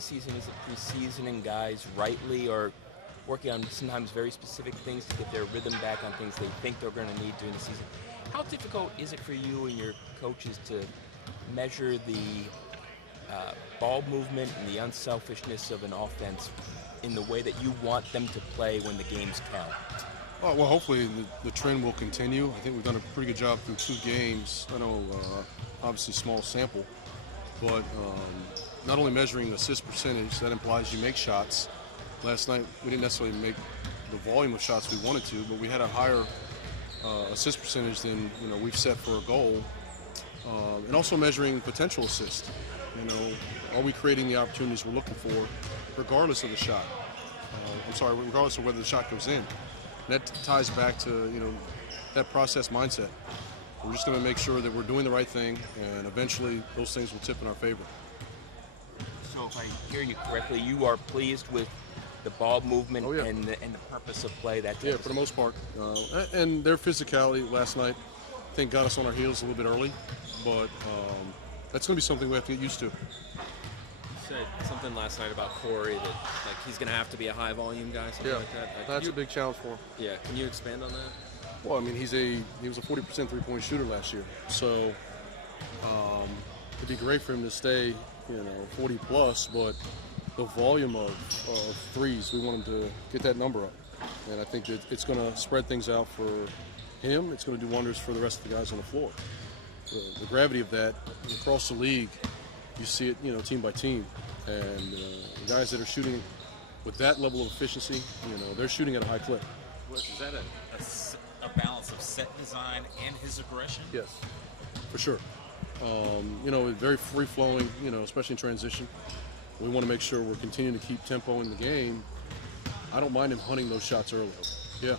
preseason? Is it preseasoning guys rightly, or working on sometimes very specific things to get their rhythm back on things they think they're going to need during the season? How difficult is it for you and your coaches to measure the ball movement and the unselfishness of an offense in the way that you want them to play when the games count? Well, hopefully the trend will continue. I think we've done a pretty good job through 2 games. I know, obviously, small sample, but not only measuring assist percentage, that implies you make shots. Last night, we didn't necessarily make the volume of shots we wanted to, but we had a higher assist percentage than we've set for a goal, and also measuring potential assist. Are we creating the opportunities we're looking for, regardless of the shot? Regardless of whether the shot goes in. That ties back to that process mindset. We're just going to make sure that we're doing the right thing, and eventually those things will tip in our favor. So if I hear you correctly, you are pleased with the ball movement and the purpose of play? Yeah, for the most part. And their physicality last night, I think, got us on our heels a little bit early, but that's going to be something we have to get used to. You said something last night about Corey that he's going to have to be a high volume guy, something like that. That's a big challenge for him. Yeah, can you expand on that? Well, I mean, he was a 40% three-point shooter last year, so it'd be great for him to stay 40 plus, but the volume of threes, we want him to get that number up, and I think that it's going to spread things out for him. It's going to do wonders for the rest of the guys on the floor. The gravity of that across the league, you see it, team by team, and the guys that are shooting with that level of efficiency, they're shooting at a high clip. Is that a balance of set design and his aggression? Yes, for sure. Very free-flowing, especially in transition. We want to make sure we're continuing to keep tempo in the game. I don't mind him hunting those shots early. Yeah.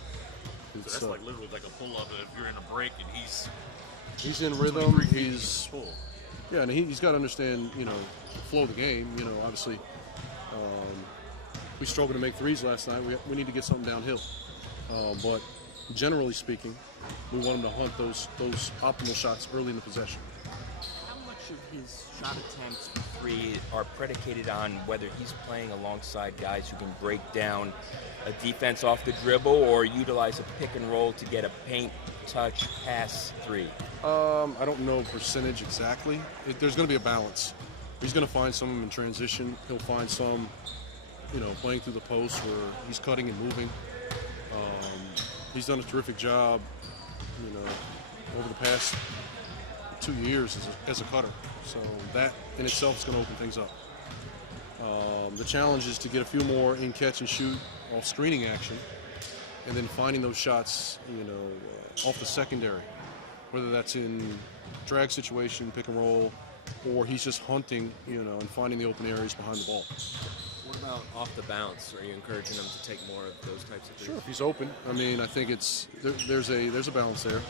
So that's literally like a pull-up if you're in a break and he's in rhythm. He's full. Yeah, and he's got to understand, the flow of the game. Obviously, we struggled to make threes last night. We need to get something downhill. But generally speaking, we want him to hunt those optimal shots early in the possession. How much of his shot attempts for three are predicated on whether he's playing alongside guys who can break down a defense off the dribble or utilize a pick and roll to get a paint, touch, pass three? I don't know percentage exactly. There's going to be a balance. He's going to find some of them in transition. He'll find some, playing through the post where he's cutting and moving. He's done a terrific job, over the past 2 years as a cutter. So that in itself is going to open things up. The challenge is to get a few more in catch and shoot off screening action, and then finding those shots, off the secondary, whether that's in drag situation, pick and roll, or he's just hunting, and finding the open areas behind the ball. What about off the bounce? Are you encouraging him to take more of those types of things? Sure, if he's open. I mean, I think there's a balance there.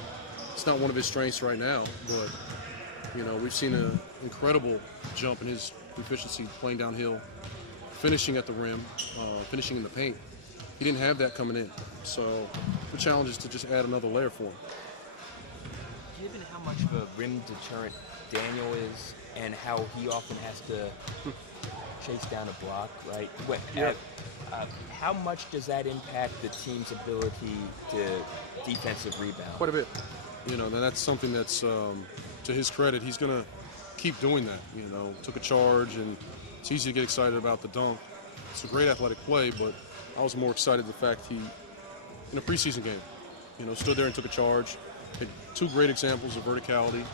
It's not one of his strengths right now, but we've seen an incredible jump in his efficiency playing downhill, finishing at the rim, finishing in the paint. He didn't have that coming in, so the challenge is to just add another layer for him. Given how much of a rim deterrent Daniel is, and how he often has to chase down a block, right? How much does that impact the team's ability to defensive rebound? Quite a bit. And that's something that's, to his credit, he's going to keep doing that. Took a charge, and it's easy to get excited about the dunk. It's a great athletic play, but I was more excited the fact he, in a preseason game, stood there and took a charge. Had 2 great examples of verticality.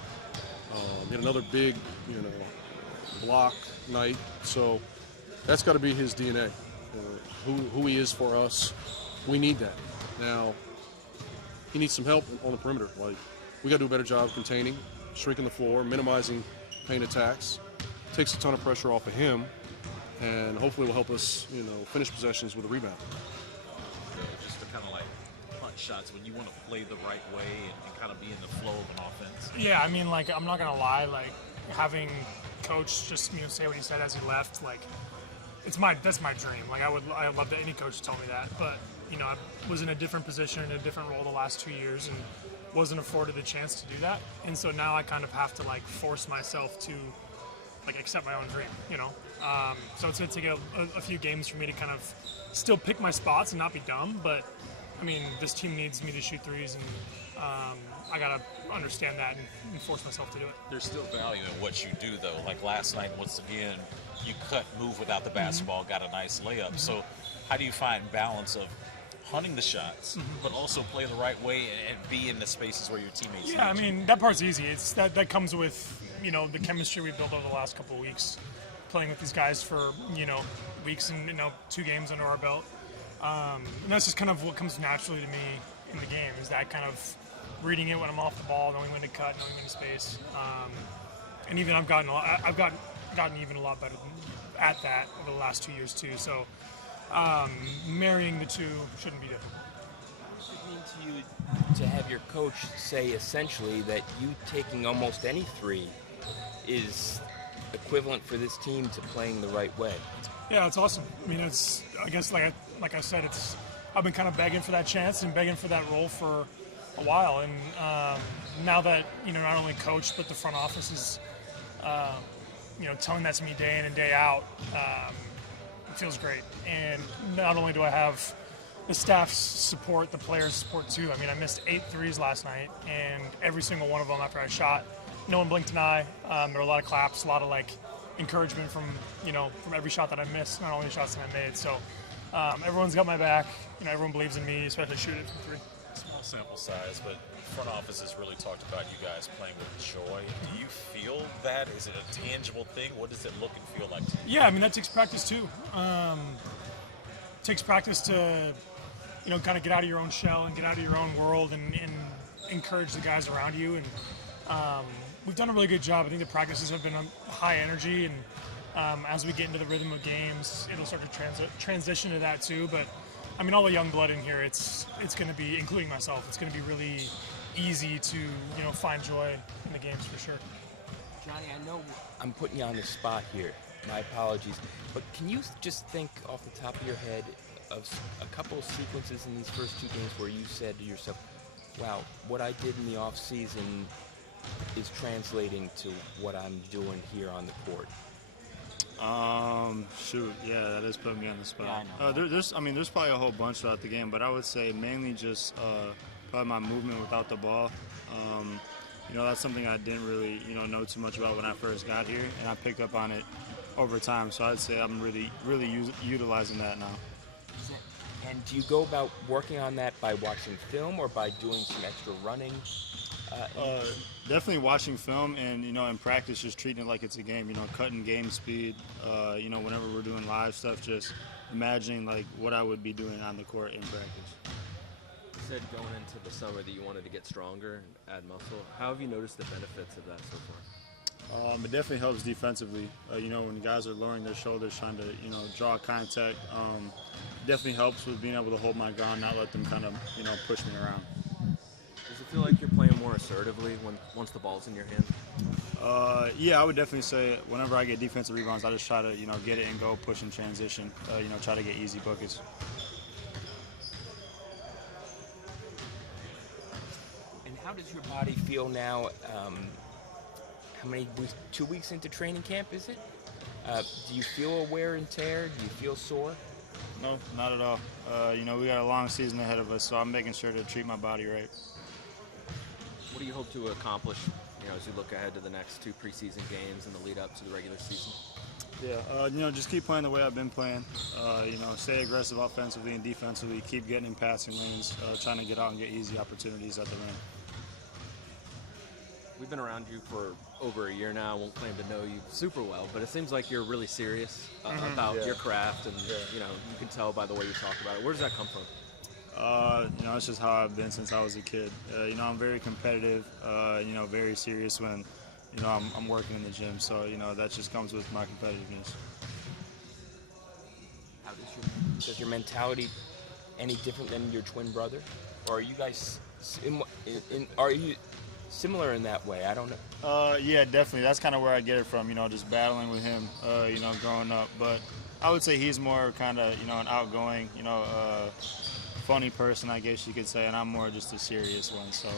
He had another big, block night. So that's got to be his DNA. Who he is for us, we need that. Now, he needs some help on the perimeter. We got to do a better job of containing, shrinking the floor, minimizing paint attacks. Takes a ton of pressure off of him, and hopefully will help us, finish possessions with a rebound. Just to kind of punch shots when you want to play the right way and kind of be in the flow of an offense. Yeah, I mean, I'm not gonna lie, having Coach just say what he said as he left, that's my dream. I would love that any coach told me that, but I was in a different position, in a different role the last 2 years, and wasn't afforded the chance to do that. And so now I kind of have to force myself to like accept my own dream, So it's going to take a few games for me to kind of still pick my spots and not be dumb. But I mean, this team needs me to shoot threes, and I got to understand that and force myself to do it. There's still value in what you do, though. Like last night, once again, you move without the basketball, got a nice layup. So how do you find balance of hunting the shots, but also play the right way and be in the spaces where your teammates Yeah, I need you? mean, that part's easy. It's that comes with, the chemistry we built over the last couple of weeks, playing with these guys for, weeks and, 2 games under our belt. And that's just kind of what comes naturally to me in the game, is that kind of reading it when I'm off the ball, knowing when to cut, knowing when to space. And even I've gotten even a lot better at that over the last 2 years too. So marrying the two shouldn't be difficult. What does it mean to you to have your coach say essentially that you taking almost any three is equivalent for this team to playing the right way? Yeah, it's awesome. I mean, I guess like I said, I've been kind of begging for that chance and begging for that role for a while, and now that not only coach but the front office is telling that to me day in and day out, it feels great. And not only do I have the staff's support, the players' support too. I mean, I missed 8 threes last night, and every single one of them after I shot, no one blinked an eye. There were a lot of claps, a lot of encouragement from every shot that I missed, not only the shots that I made. So everyone's got my back. Everyone believes in me, especially shooting from 3. Small sample size, but front office has really talked about you guys playing with joy. Do you feel that? Is it a tangible thing? What does it look and feel like to you? Yeah, I mean, that takes practice too. Takes practice to, kind of get out of your own shell and get out of your own world and encourage the guys around you. And we've done a really good job. I think the practices have been high energy, and as we get into the rhythm of games, it'll start to transition to that too. But I mean, all the young blood in here, it's going to be, including myself, it's going to be really easy to find joy in the games for sure. Johnny, I know I'm putting you on the spot here. My apologies. But can you just think off the top of your head of a couple of sequences in these first 2 games where you said to yourself, wow, what I did in the off season is translating to what I'm doing here on the court? Shoot, yeah, that is putting me on the spot. Yeah, I know. There's probably a whole bunch throughout the game, but I would say mainly just probably my movement without the ball. That's something I didn't really, know too much about when I first got here, and I picked up on it over time. So I'd say I'm really utilizing that now. And do you go about working on that by watching film or by doing some extra running? Definitely watching film, and in practice just treating it like it's a game, cutting game speed, whenever we're doing live stuff, just imagining what I would be doing on the court in practice. You said going into the summer that you wanted to get stronger and add muscle. How have you noticed the benefits of that so far? It definitely helps defensively. When guys are lowering their shoulders, trying to draw contact, definitely helps with being able to hold my ground, not let them kind of push me around. Does it feel like you're playing more assertively once the ball's in your hand? Yeah, I would definitely say whenever I get defensive rebounds, I just try to get it and go, push and transition. Try to get easy buckets. And how does your body feel now? How many weeks? 2 weeks into training camp, is it? Do you feel a wear and tear? Do you feel sore? No, not at all. We got a long season ahead of us, so I'm making sure to treat my body right. What do you hope to accomplish, as you look ahead to the next 2 preseason games and the lead up to the regular season? Yeah, just keep playing the way I've been playing. Stay aggressive offensively and defensively. Keep getting in passing lanes, trying to get out and get easy opportunities at the rim. We've been around you for over a year now. I won't claim to know you super well, but it seems like you're really serious about your craft, and you can tell by the way you talk about it. Where does that come from? It's just how I've been since I was a kid. I'm very competitive, very serious when, I'm working in the gym. So, that just comes with my competitiveness. How does your mentality any different than your twin brother? Or are you guys, are you similar in that way? I don't know. Yeah, definitely. That's kind of where I get it from, just battling with him, growing up. But I would say he's more kind of, an outgoing, funny person, I guess you could say, and I'm more just a serious one. So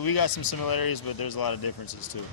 we got some similarities, but there's a lot of differences too.